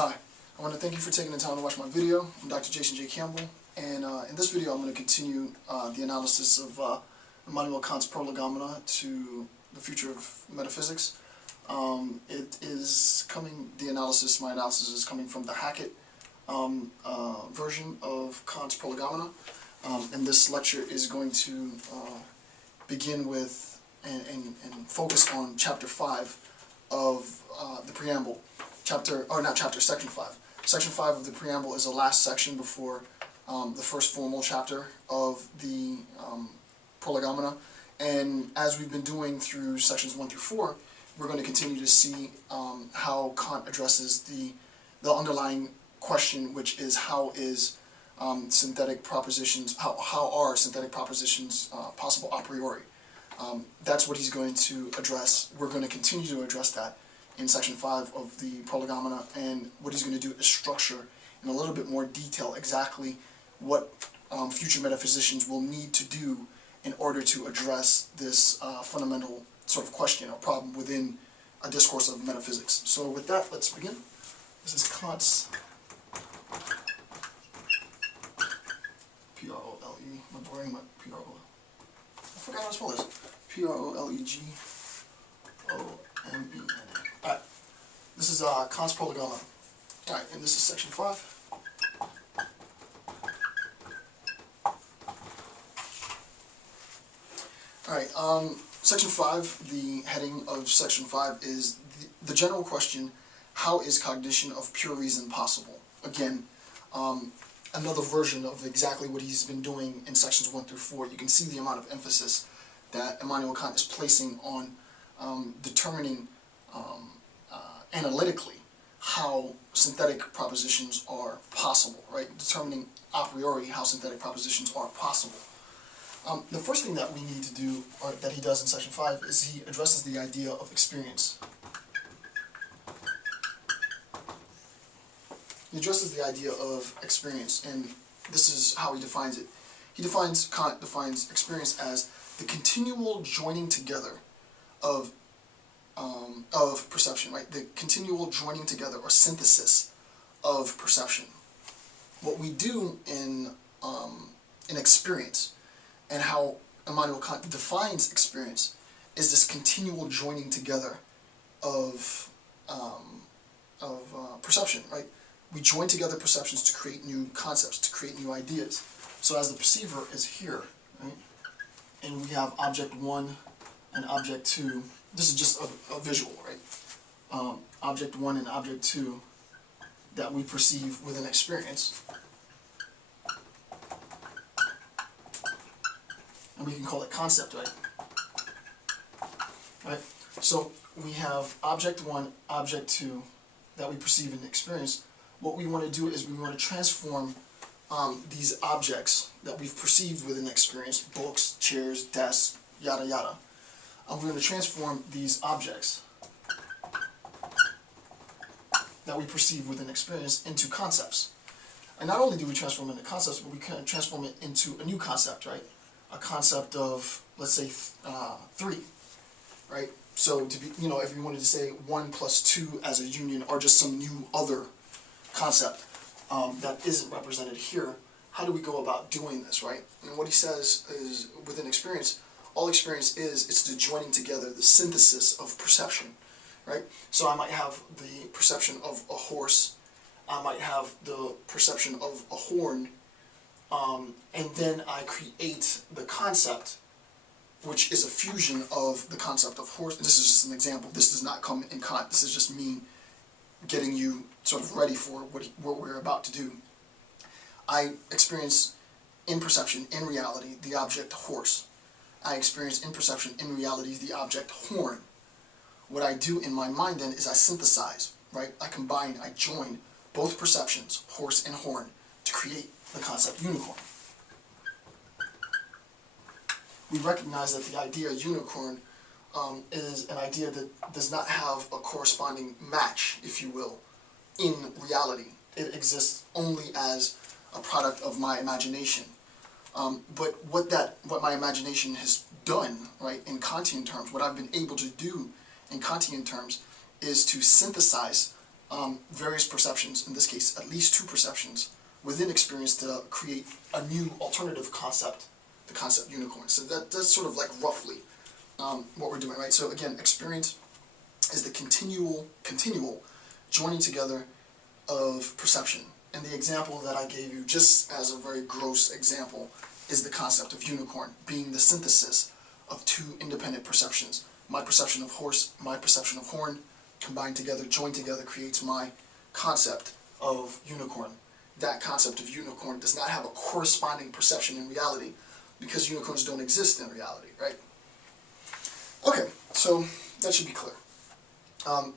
Hi, I want to thank you for taking the time to watch my video. I'm Dr. Jason J. Campbell, and in this video I'm going to continue the analysis of Immanuel Kant's Prolegomena to the future of metaphysics. It is coming, my analysis is coming from the Hackett version of Kant's Prolegomena, and this lecture is going to begin with and focus on chapter 5 of the preamble. Section 5. Section 5 of the preamble is the last section before the first formal chapter of the Prolegomena, and as we've been doing through sections 1 through 4, we're going to continue to see how Kant addresses the underlying question, which is how are synthetic propositions possible a priori. That's what he's going to address. We're going to continue to address that in section 5 of the Prolegomena, and what he's going to do is structure in a little bit more detail exactly what future metaphysicians will need to do in order to address this fundamental sort of question or problem within a discourse of metaphysics. So with that, let's begin. This is Kant's P-R-O-L-E, my brain, P-R-O, I forgot how to spell this, P-R-O-L-E-G-O-M-E-N-A. Alright, this is Kant's Prolegomena. Alright, and this is section 5. Alright, section 5, the heading of section 5 is the general question, how is cognition of pure reason possible? Again, another version of exactly what he's been doing in sections 1 through 4. You can see the amount of emphasis that Immanuel Kant is placing on determining analytically how synthetic propositions are possible, right? Determining a priori how synthetic propositions are possible. The first thing that we need to do, or that he does in section 5, is he addresses the idea of experience. He addresses the idea of experience, and this is how he defines it. Kant defines experience as the continual joining together of perception, right? The continual joining together or synthesis of perception. What we do in experience, and how Immanuel Kant defines experience, is this continual joining together of perception, right? We join together perceptions to create new concepts, to create new ideas. So as the perceiver is here, right, and we have object 1 and object 2, this is just a visual, right? Object 1 and object 2 that we perceive with an experience. And we can call it concept, right? Right? So we have object 1, object 2 that we perceive in experience. What we want to do is we want to transform these objects that we've perceived with an experience, books, chairs, desks, yada yada. We're going to transform these objects that we perceive with an experience into concepts. And not only do we transform it into concepts, but we can transform it into a new concept, right? A concept of, let's say, 3, right? So to be, if you wanted to say 1 plus 2 as a union, or just some new other concept that isn't represented here, how do we go about doing this, right? And what he says is, within experience, all experience it's the joining together, the synthesis of perception, right? So I might have the perception of a horse, I might have the perception of a horn, and then I create the concept, which is a fusion of the concept of horse. This is just an example. This does not come in Kant. This is just me getting you sort of ready for what we're about to do. I experience in perception, in reality, the object horse. I experience in perception, in reality, the object horn. What I do in my mind then is I synthesize, right? I combine, I join both perceptions, horse and horn, to create the concept unicorn. We recognize that the idea unicorn is an idea that does not have a corresponding match, if you will, in reality. It exists only as a product of my imagination. But what my imagination has done, right, in Kantian terms, what I've been able to do in Kantian terms, is to synthesize various perceptions, in this case at least two perceptions, within experience to create a new alternative concept, the concept unicorn. So that's sort of like roughly what we're doing, right? So again, experience is the continual joining together of perception. And the example that I gave you, just as a very gross example, is the concept of unicorn being the synthesis of two independent perceptions. My perception of horse, my perception of horn, combined together, joined together, creates my concept of unicorn. That concept of unicorn does not have a corresponding perception in reality, because unicorns don't exist in reality, right? Okay, so that should be clear.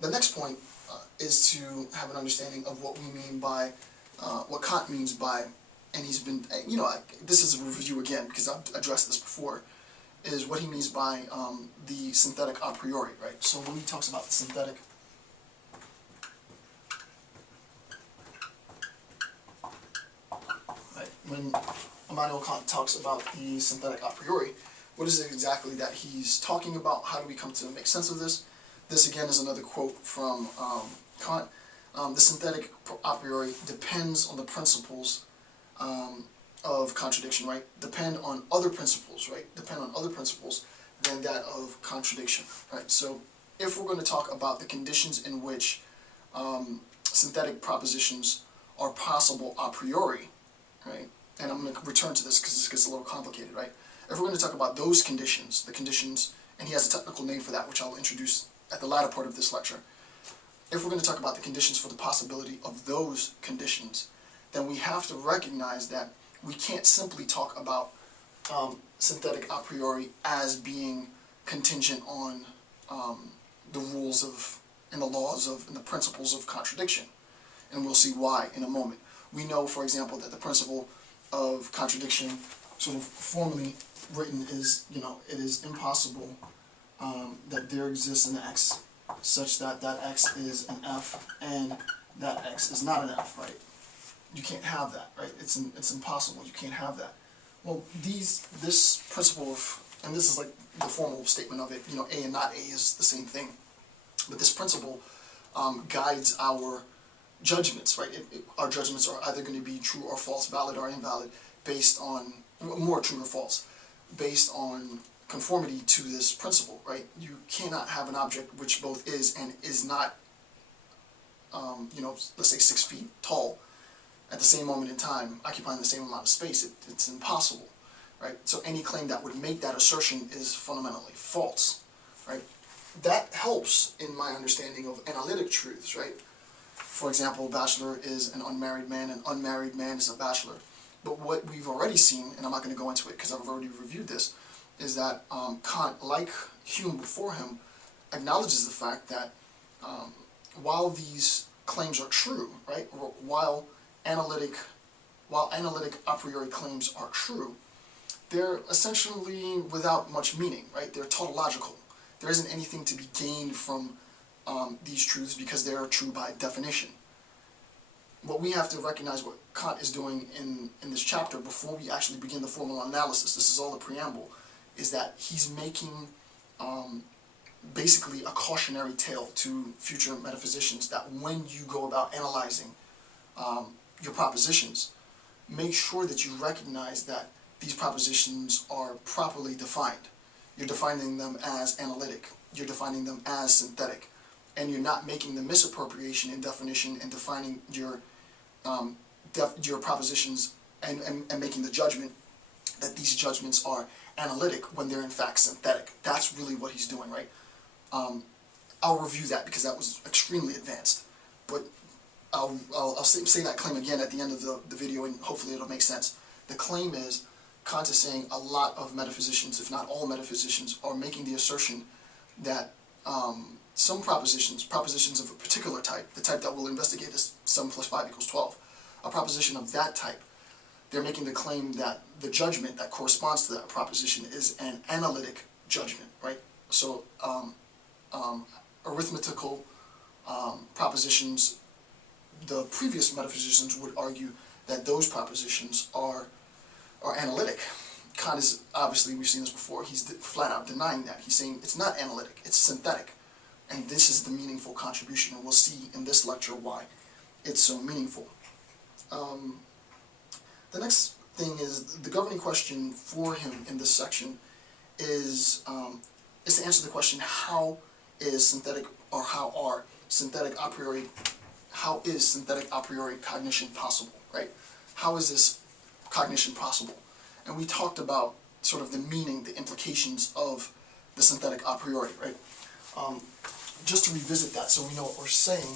The next point is to have an understanding of what we mean by, what Kant means by, and he's been, this is a review again, because I've addressed this before, is what he means by the synthetic a priori, right? So when he talks about the synthetic, right, when Immanuel Kant talks about the synthetic a priori, what is it exactly that he's talking about? How do we come to make sense of this? This again is another quote from Kant. The synthetic a priori depends on the principles of contradiction, right? Depend on other principles, right? Depend on other principles than that of contradiction, right? So if we're going to talk about the conditions in which synthetic propositions are possible a priori, right? And I'm going to return to this because this gets a little complicated, right? If we're going to talk about those conditions, the conditions, and he has a technical name for that, which I'll introduce at the latter part of this lecture. If we're going to talk about the conditions for the possibility of those conditions, then we have to recognize that we can't simply talk about synthetic a priori as being contingent on the rules of, and the laws of, and the principles of contradiction. And we'll see why in a moment. We know, for example, that the principle of contradiction, sort of formally written, is, it is impossible that there exists an X such that that X is an F and that X is not an F, right? You can't have that, right? It's impossible. You can't have that. Well, this principle of, and this is like the formal statement of it, A and not A is the same thing. But this principle guides our judgments, right? Our judgments are either going to be true or false, valid or invalid, based on, more true or false, based on conformity to this principle, right? You cannot have an object which both is and is not, let's say 6 feet tall, at the same moment in time, occupying the same amount of space. It's impossible, right? So any claim that would make that assertion is fundamentally false, right? That helps in my understanding of analytic truths, right? For example, a bachelor is an unmarried man, an unmarried man is a bachelor. But what we've already seen, and I'm not going to go into it because I've already reviewed this, is that Kant, like Hume before him, acknowledges the fact that while these claims are true, right, while analytic a priori claims are true, they're essentially without much meaning, right? They're tautological. There isn't anything to be gained from these truths because they are true by definition. What we have to recognize, what Kant is doing in this chapter before we actually begin the formal analysis, this is all the preamble, is that he's making basically a cautionary tale to future metaphysicians that when you go about analyzing your propositions, make sure that you recognize that these propositions are properly defined. You're defining them as analytic, you're defining them as synthetic, and you're not making the misappropriation in definition and defining your propositions and making the judgment that these judgments are analytic when they're in fact synthetic. That's really what he's doing, right? I'll review that because that was extremely advanced, but I'll say that claim again at the end of the video, and hopefully it'll make sense. The claim is, Kant is saying a lot of metaphysicians, if not all metaphysicians, are making the assertion that some propositions of a particular type, the type that we'll investigate is 7 + 5 = 12, a proposition of that type, they're making the claim that the judgment that corresponds to that proposition is an analytic judgment, right? So arithmetical propositions, the previous metaphysicians would argue that those propositions are analytic. Kant is, obviously, we've seen this before, he's flat out denying that. He's saying it's not analytic, it's synthetic. And this is the meaningful contribution, and we'll see in this lecture why it's so meaningful. The next thing is, the governing question for him in this section is to answer the question, how is synthetic a priori cognition possible, right? How is this cognition possible? And we talked about sort of the meaning, the implications of the synthetic a priori, right? Just to revisit that so we know what we're saying,